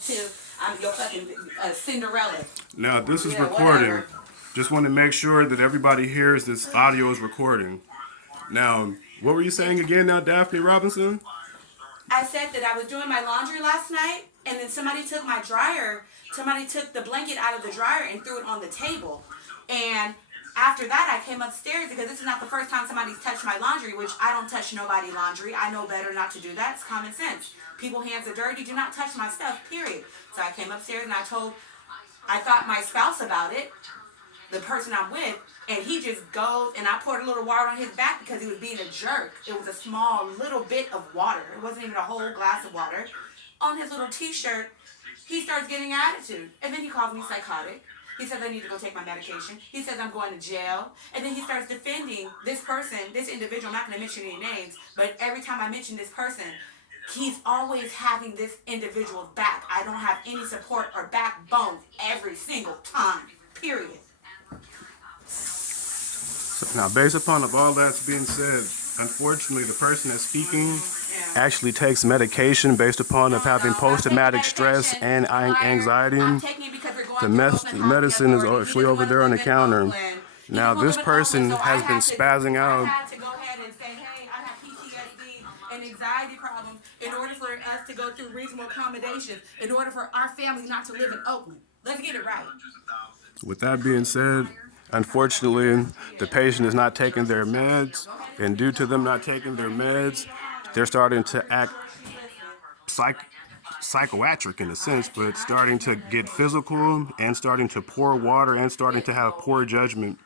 To I'm your fucking Cinderella. Now, this is Yeah, recording. whatever. Just want to make sure that everybody hears this audio is recording. Now, what were you saying again now, Daphne Robinson? I said that I was doing my laundry last night, and then somebody took the blanket out of the dryer and threw it on the table. And after that, I came upstairs because this is not the first time somebody's touched my laundry, which I don't touch nobody's laundry. I know better not to do that. It's common sense. People's hands are dirty. Do not touch my stuff, period. So I came upstairs and I thought my spouse about it, the person I'm with, and he just goes, and I poured a little water on his back because he was being a jerk. It was a small little bit of water. It wasn't even a whole glass of water. On his little t-shirt, he starts getting attitude. And then he calls me psychotic. He says I need to go take my medication. He says I'm going to jail. And then he starts defending this person, this individual. I'm not going to mention any names, but every time I mention this person, he's always having this individual's back. I don't have any support or backbone every single time, period. Now, based upon all that's being said, unfortunately, the person that's speaking actually takes medication based upon of having post-traumatic stress and anxiety. The medicine is actually over there on the counter. Now, this person has been spazzing out. I had to go ahead and say, hey, I have PTSD and anxiety problems in order for us to go through reasonable accommodations, in order for our family not to live in Oakland. Let's get it right. With that being said, unfortunately, the patient is not taking their meds, and due to them not taking their meds, they're starting to act psychoatric in a sense, but starting to get physical and starting to pour water and starting to have poor judgment.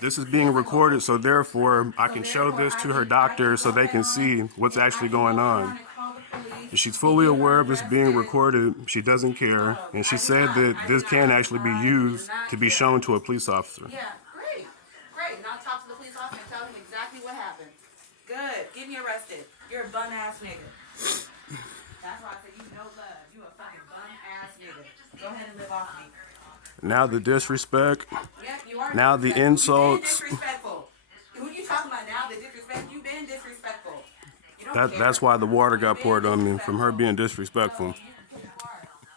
This is being recorded, so therefore I can show this to her doctor so they can see what's actually going on. She's fully aware of this being recorded. She doesn't care. And she said that this can actually be used to be shown to a police officer. Yeah, great. Great. And I'll talk to the police officer and tell him exactly what happened. Good. Get me arrested. You're a bum-ass nigga. That's why I said you no love. You a fucking bum-ass nigga. Go ahead and live off me. Now the disrespect. Yep, you are. Now the insults. You've been disrespectful. Who you talking about now? The disrespect? You've been disrespectful. That's why the water got poured on me, from her being disrespectful.